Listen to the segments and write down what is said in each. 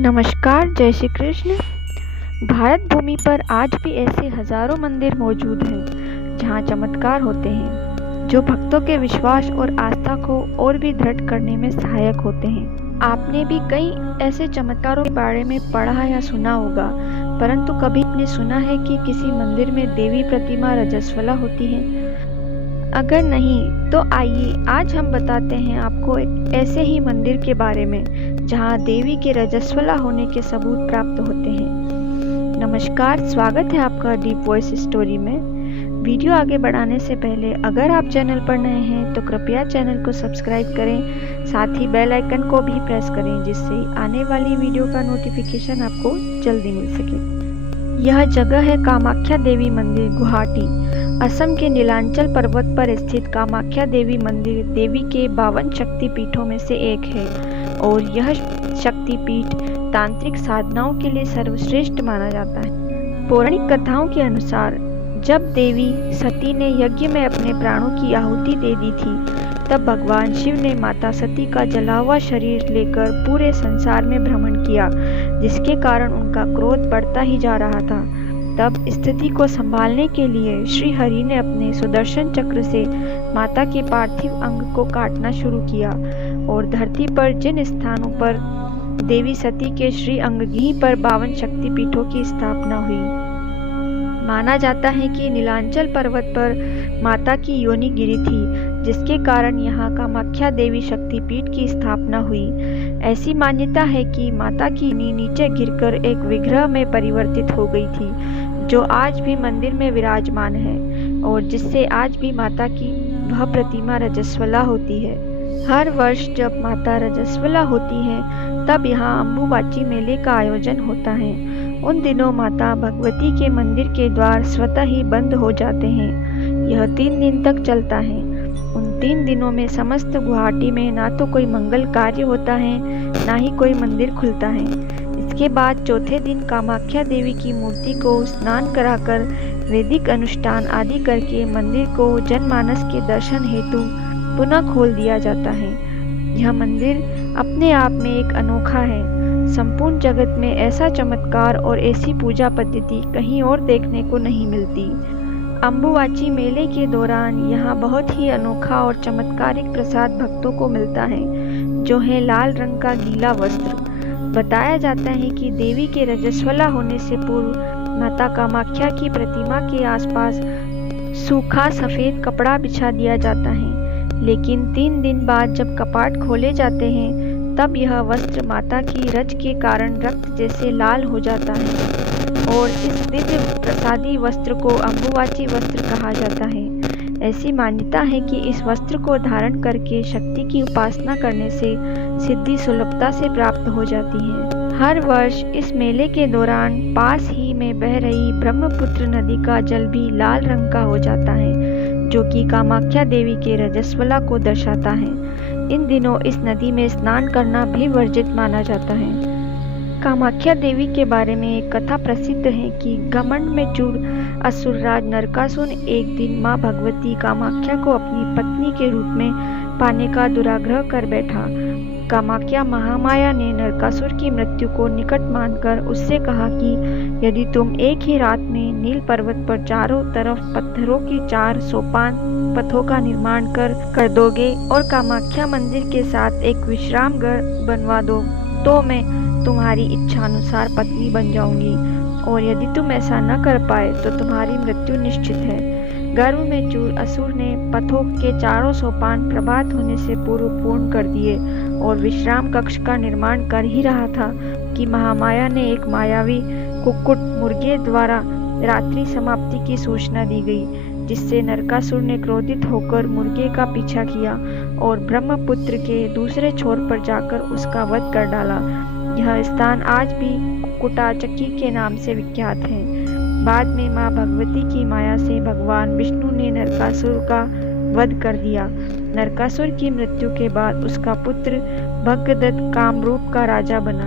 नमस्कार, जय श्री कृष्ण। भारत भूमि पर आज भी ऐसे हजारों मंदिर मौजूद हैं जहां चमत्कार होते हैं जो भक्तों के विश्वास और आस्था को और भी दृढ़ करने में सहायक होते हैं। आपने भी कई ऐसे चमत्कारों के बारे में पढ़ा या सुना होगा, परंतु कभी आपने सुना है कि किसी मंदिर में देवी प्रतिमा रजस्वला होती है? अगर नहीं तो आइए आज हम बताते हैं आपको एक ऐसे ही मंदिर के बारे में जहां देवी के रजस्वला होने के सबूत प्राप्त होते हैं। नमस्कार, स्वागत है आपका डीप वॉइस स्टोरी में। वीडियो आगे बढ़ाने से पहले अगर आप चैनल पर नए हैं तो कृपया चैनल को सब्सक्राइब करें, साथ ही बेल आइकन को भी प्रेस करें जिससे आने वाली वीडियो का नोटिफिकेशन आपको जल्दी मिल सके। यह जगह है कामाख्या देवी मंदिर, गुवाहाटी। असम के नीलांचल पर्वत पर स्थित कामाख्या देवी मंदिर देवी के 52 शक्तिपीठों में से एक है और यह शक्तिपीठ तांत्रिक साधनाओं के लिए सर्वश्रेष्ठ माना जाता है। पौराणिक कथाओं के अनुसार जब देवी सती ने यज्ञ में अपने प्राणों की आहुति दे दी थी, तब भगवान शिव ने माता सती का जला हुआ शरीर लेकर पूरे संसार में भ्रमण किया, जिसके कारण उनका क्रोध बढ़ता ही जा रहा था। तब स्थिति को संभालने के लिए श्री हरि ने अपने सुदर्शन चक्र से माता के पार्थिव अंग को काटना शुरू किया और धरती पर जिन स्थानों पर देवी सती के श्री अंगही पर 52 शक्तिपीठों की स्थापना हुई। माना जाता है कि नीलांचल पर्वत पर माता की योनि गिरी थी, जिसके कारण यहाँ कामाख्या देवी शक्तिपीठ की स्थापना हुई। ऐसी मान्यता है कि माता की योनि नीचे गिरकर एक विग्रह में परिवर्तित हो गई थी, जो आज भी मंदिर में विराजमान है और जिससे आज भी माता की वह प्रतिमा रजस्वला होती है। हर वर्ष जब माता रजस्वला होती है तब यहाँ अम्बुबाची मेले का आयोजन होता है। उन दिनों माता भगवती के मंदिर के द्वार स्वतः ही बंद हो जाते हैं। यह 3 दिन तक चलता है। उन 3 दिनों में समस्त गुवाहाटी में ना तो कोई मंगल कार्य होता है, ना ही कोई मंदिर खुलता है। इसके बाद चौथे दिन कामाख्या देवी की मूर्ति को स्नान कराकर वैदिक अनुष्ठान आदि करके मंदिर को जनमानस के दर्शन हेतु पुनः खोल दिया जाता है। यह मंदिर अपने आप में एक अनोखा है। संपूर्ण जगत में ऐसा चमत्कार और ऐसी पूजा पद्धति कहीं और देखने को नहीं मिलती। अम्बुबाची मेले के दौरान यहाँ बहुत ही अनोखा और चमत्कारिक प्रसाद भक्तों को मिलता है, जो है लाल रंग का गीला वस्त्र। बताया जाता है कि देवी के रजस्वला होने से पूर्व माता कामाख्या की प्रतिमा के आसपास सूखा सफेद कपड़ा बिछा दिया जाता है, लेकिन 3 दिन बाद जब कपाट खोले जाते हैं तब यह वस्त्र माता की रज के कारण रक्त जैसे लाल हो जाता है और इस दिव्य प्रसादी वस्त्र को अम्बुबाची वस्त्र कहा जाता है। ऐसी मान्यता है कि इस वस्त्र को धारण करके शक्ति की उपासना करने से सिद्धि सुलभता से प्राप्त हो जाती है। हर वर्ष इस मेले के दौरान पास ही में बह रही ब्रह्मपुत्र नदी का जल भी लाल रंग का हो जाता है, जो कि कामाख्या देवी के रजस्वला को दर्शाता है। इन दिनों इस नदी में स्नान करना भी वर्जित माना जाता है। कामाख्या देवी के बारे में एक कथा प्रसिद्ध है कि घमंड में चूर असुरराज नरकासुर एक दिन मां भगवती कामाख्या को अपनी पत्नी के रूप में पाने का दुराग्रह कर बैठा। कामाख्या महामाया ने नरकासुर की मृत्यु को निकट मानकर उससे कहा कि यदि तुम एक ही रात में नील पर्वत पर चारों तरफ पत्थरों की 4 सोपान पथों का निर्माण कर दोगे और कामाख्या मंदिर के साथ एक विश्राम घर बनवा दो, तो मैं तुम्हारी इच्छानुसार पत्नी बन जाऊंगी, और यदि तुम ऐसा न कर पाए तो तुम्हारी मृत्यु निश्चित है। गर्भ में चूर असुर ने पथों के 4 सोपान प्रभात होने से पूर्व पूर्ण कर दिए और विश्राम कक्ष का निर्माण कर ही रहा था कि महामाया ने एक मायावी कुक्कुट मुर्गे द्वारा रात्रि समाप्ति की सूचना दी गई, जिससे नरकासुर ने क्रोधित होकर मुर्गे का पीछा किया और ब्रह्मपुत्र के दूसरे छोर पर जाकर उसका वध कर डाला। यह स्थान आज भी कुटाचकी के नाम से विख्यात है। बाद में मां भगवती की माया से भगवान विष्णु ने नरकासुर का वध कर दिया। नरकासुर की मृत्यु के बाद उसका पुत्र भगदत्त कामरूप का राजा बना।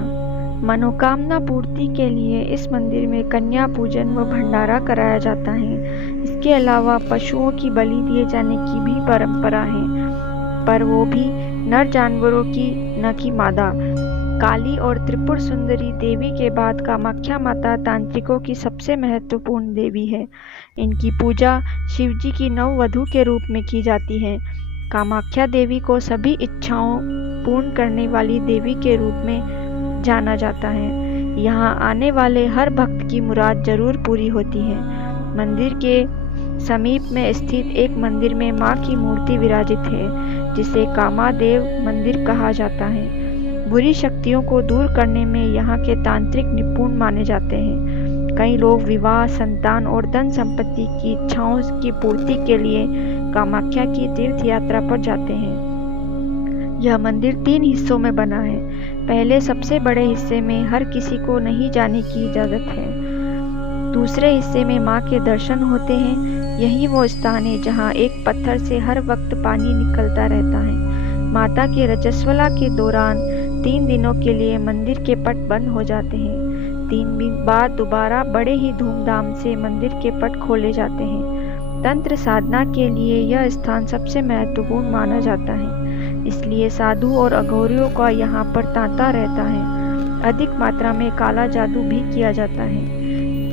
मनोकामना पूर्ति के लिए इस मंदिर में कन्या पूजन व भंडारा कराया जाता है। इसके अलावा पशुओं की बलि दिए जाने की भी परंपरा है, पर वो भी नर जानवरों की, न कि मादा। काली और त्रिपुर सुंदरी देवी के बाद कामाख्या माता तांत्रिकों की सबसे महत्वपूर्ण देवी है। इनकी पूजा शिवजी की नववधू के रूप में की जाती है। कामाख्या देवी को सभी इच्छाओं पूर्ण करने वाली देवी के रूप में जाना जाता है। यहाँ आने वाले हर भक्त की मुराद जरूर पूरी होती है। मंदिर के समीप में स्थित एक मंदिर में मां की मूर्ति विराजित है, जिसे कामादेव मंदिर कहा जाता है। बुरी शक्तियों को दूर करने में यहाँ के तांत्रिक निपुण माने जाते हैं। कई लोग विवाह, संतान और धन संपत्ति की इच्छाओं की पूर्ति के लिए कामाख्या की तीर्थ यात्रा पर जाते हैं। यह मंदिर 3 हिस्सों में बना है। पहले सबसे बड़े हिस्से में हर किसी को नहीं जाने की इजाज़त है। दूसरे हिस्से में मां के दर्शन होते हैं। यही वो स्थान है जहां एक पत्थर से हर वक्त पानी निकलता रहता है। माता के रजस्वला के दौरान 3 दिनों के लिए मंदिर के पट बंद हो जाते हैं। 3 दिन बाद दोबारा बड़े ही धूमधाम से मंदिर के पट खोले जाते हैं। तंत्र साधना के लिए यह स्थान सबसे महत्वपूर्ण माना जाता है, इसलिए साधु और अघोरियों का यहाँ पर तांता रहता है। अधिक मात्रा में काला जादू भी किया जाता है।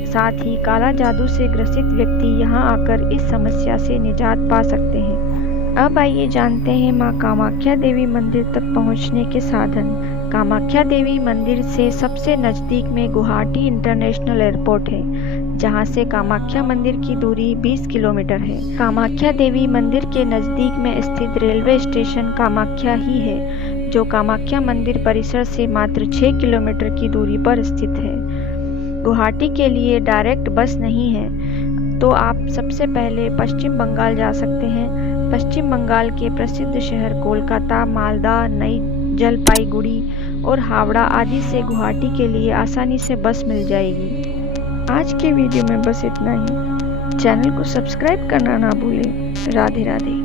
साथ ही काला जादू से ग्रसित व्यक्ति यहाँ आकर इस समस्या से निजात पा सकते हैं। अब आइए जानते हैं मां कामाख्या देवी मंदिर तक पहुंचने के साधन। कामाख्या देवी मंदिर से सबसे नज़दीक में गुवाहाटी इंटरनेशनल एयरपोर्ट है, जहां से कामाख्या मंदिर की दूरी 20 किलोमीटर है। कामाख्या देवी मंदिर के नज़दीक में स्थित रेलवे स्टेशन कामाख्या ही है, जो कामाख्या मंदिर परिसर से मात्र 6 किलोमीटर की दूरी पर स्थित है। गुवाहाटी के लिए डायरेक्ट बस नहीं है, तो आप सबसे पहले पश्चिम बंगाल जा सकते हैं। पश्चिम बंगाल के प्रसिद्ध शहर कोलकाता, मालदा, नई जलपाईगुड़ी और हावड़ा आदि से गुवाहाटी के लिए आसानी से बस मिल जाएगी। आज के वीडियो में बस इतना ही। चैनल को सब्सक्राइब करना ना भूलें। राधे राधे।